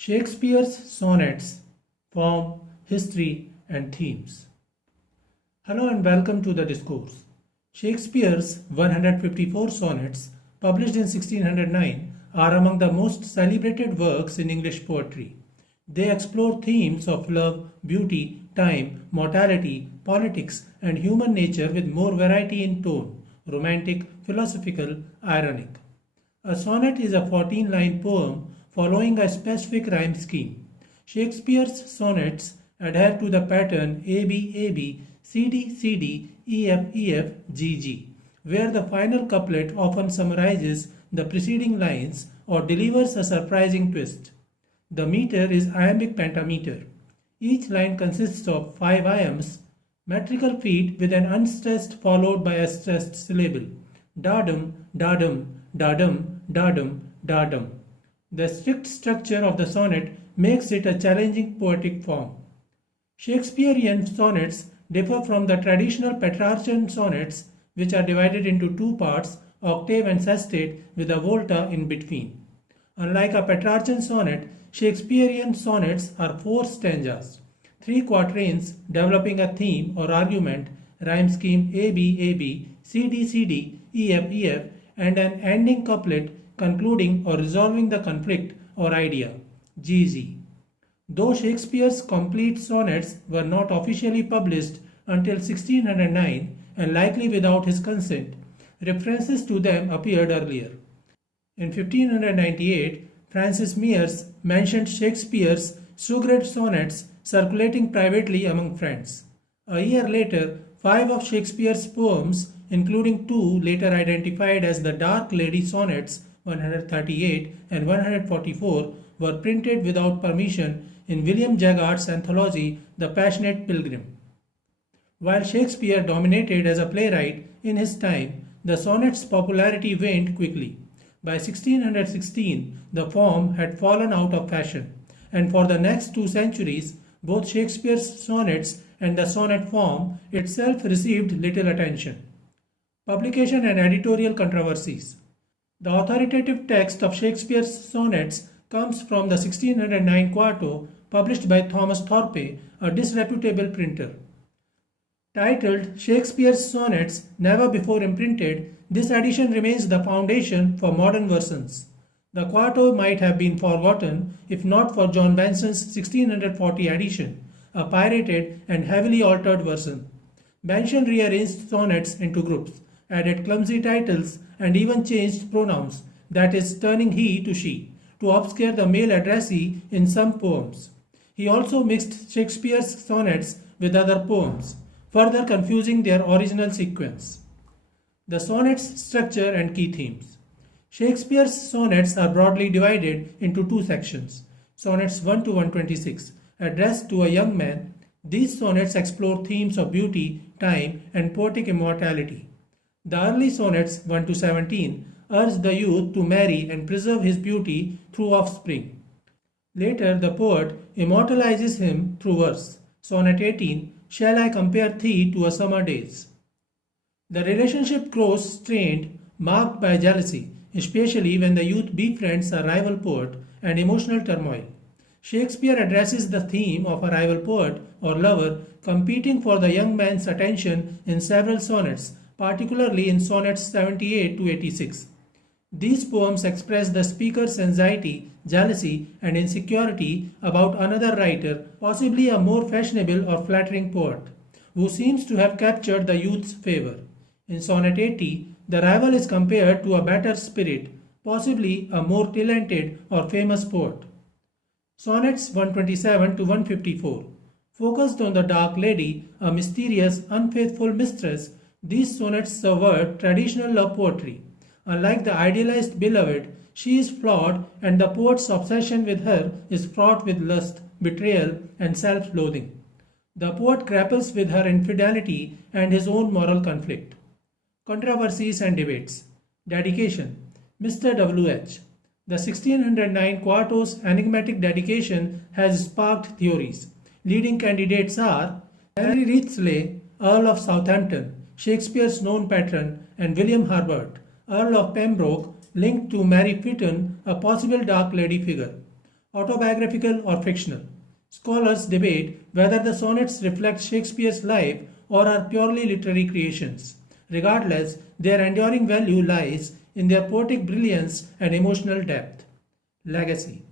Shakespeare's sonnets, form, history, and themes. Hello and welcome to the discourse. Shakespeare's 154 sonnets, published in 1609, are among the most celebrated works in English poetry. They explore themes of love, beauty, time, mortality, politics, and human nature with more variety in tone, romantic, philosophical, ironic. A sonnet is a 14-line poem following a specific rhyme scheme. Shakespeare's sonnets adhere to the pattern AB-AB, CD-CD, EF-EF, GG, where the final couplet often summarizes the preceding lines or delivers a surprising twist. The meter is iambic pentameter. Each line consists of 5 iambs, metrical feet with an unstressed followed by a stressed syllable. Dadum, dadum, dadum, dadum, dadum. The strict structure of the sonnet makes it a challenging poetic form. Shakespearean sonnets differ from the traditional Petrarchan sonnets, which are divided into two parts, octave and sestet, with a volta in between. Unlike a Petrarchan sonnet, Shakespearean sonnets are 4 stanzas, 3 quatrains developing a theme or argument, rhyme scheme AB-AB, CD-CD, EF-EF, and an ending couplet concluding or resolving the conflict or idea, GG. Though Shakespeare's complete sonnets were not officially published until 1609 and likely without his consent, references to them appeared earlier. In 1598, Francis Mears mentioned Shakespeare's sugared sonnets circulating privately among friends. A year later, 5 of Shakespeare's poems, including 2 later identified as the Dark Lady Sonnets 138 and 144, were printed without permission in William Jaggard's anthology The Passionate Pilgrim. While Shakespeare dominated as a playwright in his time, the sonnet's popularity waned quickly. By 1616, the form had fallen out of fashion, and for the next 2 centuries, both Shakespeare's sonnets and the sonnet form itself received little attention. Publication and editorial controversies. The authoritative text of Shakespeare's sonnets comes from the 1609 quarto published by Thomas Thorpe, a disreputable printer. Titled Shakespeare's Sonnets Never Before Imprinted, this edition remains the foundation for modern versions. The quarto might have been forgotten if not for John Benson's 1640 edition, a pirated and heavily altered version. Benson rearranged sonnets into groups, added clumsy titles, and even changed pronouns, that is, turning he to she, to obscure the male addressee in some poems. He also mixed Shakespeare's sonnets with other poems, further confusing their original sequence. The sonnet's structure and key themes. Shakespeare's sonnets are broadly divided into 2 sections. Sonnets 1 to 126, addressed to a young man. These sonnets explore themes of beauty, time, and poetic immortality. The early sonnets 1 to 17 urge the youth to marry and preserve his beauty through offspring. Later, the poet immortalizes him through verse. Sonnet 18, Shall I compare thee to a summer days? The relationship grows strained, marked by jealousy, especially when the youth befriends a rival poet, and emotional turmoil. Shakespeare addresses the theme of a rival poet or lover competing for the young man's attention in several sonnets, particularly in sonnets 78 to 86. These poems express the speaker's anxiety, jealousy, and insecurity about another writer, possibly a more fashionable or flattering poet, who seems to have captured the youth's favor. In Sonnet 80, the rival is compared to a better spirit, possibly a more talented or famous poet. Sonnets 127 to 154. Focused on the Dark Lady, a mysterious, unfaithful mistress, these sonnets subvert traditional love poetry. Unlike the idealized beloved, she is flawed, and the poet's obsession with her is fraught with lust, betrayal, and self-loathing. The poet grapples with her infidelity and his own moral conflict. Controversies and debates. Dedication. Mr. W.H. The 1609 quarto's enigmatic dedication has sparked theories. Leading candidates are Henry Wriothesley, Earl of Southampton, Shakespeare's known patron, and William Herbert, Earl of Pembroke, linked to Mary Fitton, a possible Dark Lady figure. autobiographical or fictional. Scholars debate whether the sonnets reflect Shakespeare's life or are purely literary creations. Regardless, their enduring value lies in their poetic brilliance and emotional depth. Legacy.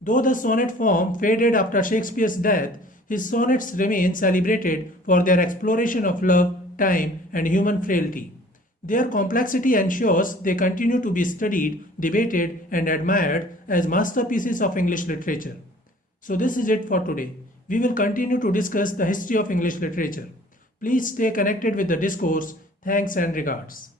Though the sonnet form faded after Shakespeare's death, his sonnets remain celebrated for their exploration of love, time, and human frailty. Their complexity ensures they continue to be studied, debated, and admired as masterpieces of English literature. So, this is it for today. We will continue to discuss the history of English literature. Please stay connected with the discourse. Thanks and regards.